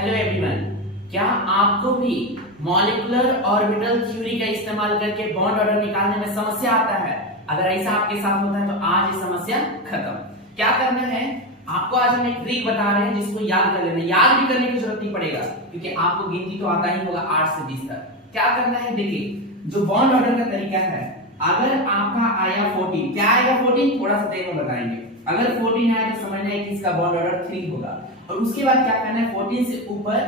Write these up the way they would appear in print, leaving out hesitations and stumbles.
Hello everyone, क्या आपको भी मॉलिक्यूलर ऑर्बिटल थ्योरी का इस्तेमाल करके बॉन्ड ऑर्डर निकालने में समस्या आता है? अगर ऐसा आपके साथ होता है तो आज ये समस्या खत्म। क्या करना है, आपको आज हम एक ट्रिक बता रहे हैं जिसको याद कर लेना। याद भी करने की जरूरत नहीं पड़ेगा क्योंकि आपको गिनती तो आता ही होगा 8 से 20 तक। क्या करना है, देखिए जो बॉन्ड ऑर्डर का तरीका है, अगर आपका आया 14, क्या आएगा 14 थोड़ा सा देर में बताएंगे। अगर 14 आया तो समझना है कि इसका बॉन्ड ऑर्डर 3 होगा। और उसके बाद क्या करना है, 14 से ऊपर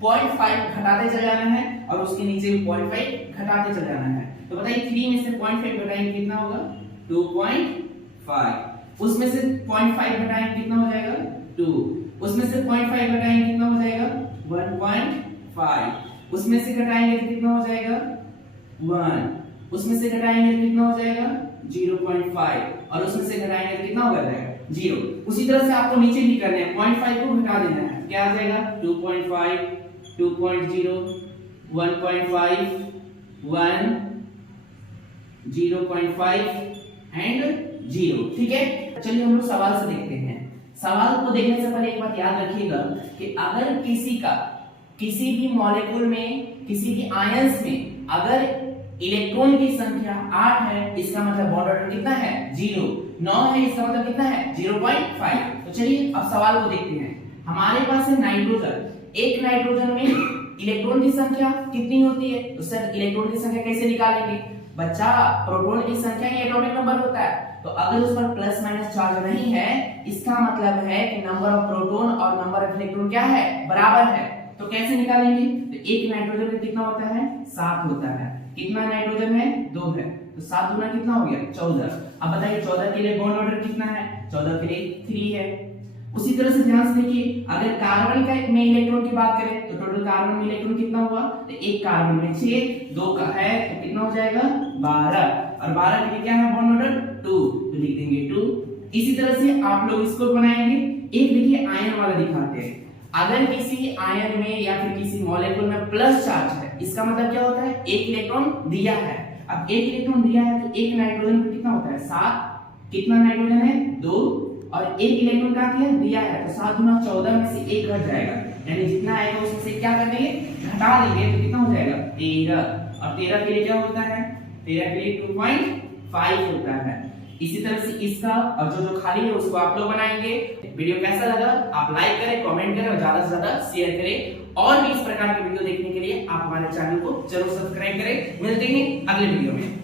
0.5 घटाते चले जाना है और उसके नीचे भी 0.5 घटाते चले जाना है। तो बताइए 3 में से 0.5 घटाएंगे कितना होगा, 2.5। उसमें से 0.5 घटाएंगे कितना हो जाएगा, 2। उसमें से 0.5 घटाएंगे कितना हो जाएगा, 1.5। उसमें से घटाएंगे तो कितना हो जाएगा, 1। उसमें से घटाएंगे तो कितना हो जाएगा, 0.5। और उसमें से घटाएंगे तो कितना हो जाएगा, 0। उसी तरह से आपको नीचे भी करना है, 0.5 को घटा देना है। क्या आ जाएगा, 2.5, 2.0, 1.5, 1, 0.5 एंड 0। ठीक है, चलिए हम लोग सवाल से देखते हैं। सवाल को देखने से पहले एक बात याद रखिएगा कि अगर किसी भी मॉलिक्यूल में, किसी भी आयंस में अगर इलेक्ट्रॉन की संख्या 8 है, इसका मतलब बॉन्ड ऑर्डर कितना है, 0। 9 है, इसका मतलब कितना है, 0.5। तो चलिए अब सवाल को देखते हैं। हमारे पास है नाइट्रोजन। एक नाइट्रोजन में इलेक्ट्रॉन की संख्या कितनी होती है, तो सर इलेक्ट्रॉन की संख्या कैसे निकालेंगे बच्चा, प्रोटॉन की संख्या ही एटॉमिक नंबर होता है। तो अगर उस पर प्लस माइनस चार्ज नहीं है, इसका मतलब है कि नंबर ऑफ प्रोटॉन और नंबर ऑफ इलेक्ट्रॉन क्या है, बराबर है। तो कैसे निकालेंगे, तो एक नाइट्रोजन में कितना होता है, 7 होता है। कितना नाइट्रोजन है, 2 है, तो 7 गुना कितना हो गया, 14। अब बताइए 14 के लिए बॉन्ड ऑर्डर कितना है, 14 के लिए 3 है। उसी तरह से ध्यान से देखिए, अगर कार्बन का में इलेक्ट्रॉन की बात करें तो टोटल कार्बन में इलेक्ट्रॉन कितना हुआ, तो एक कार्बन में 6, 2 का है तो कितना हो जाएगा, 12। और 12 के लिए क्या है बॉन्ड ऑर्डर, 2, तो लिख देंगे 2। इसी तरह से आप लोग इसको बनाएंगे। एक देखिए आयन वाला दिखाते हैं। अगर किसी आयन में या फिर किसी मॉलिक्यूल में प्लस चार्ज है, इसका मतलब क्या होता है, एक इलेक्ट्रॉन दिया है। अब एक इलेक्ट्रॉन दिया है तो एक नाइट्रोजन पे कितना होता है, 7। कितना नाइट्रोजन है, 2, और एक इलेक्ट्रॉन का किया दिया है, तो 7 गुना 14 में से 1 घट जाएगा, यानी जितना आएगा उसमें से क्या कर देंगे, घटा देंगे, तो कितना हो जाएगा, 13। और 13 के लिए क्या होता है, 13 के लिए 2.5 होता है। इसी तरह से इसका और जो खाली है उसको आप लोग बनाएंगे। वीडियो कैसा लगा आप लाइक करें, कमेंट करें और ज्यादा से ज्यादा शेयर करें। और भी इस प्रकार के वीडियो देखने के लिए आप हमारे चैनल को जरूर सब्सक्राइब करें। मिलते हैं अगले वीडियो में।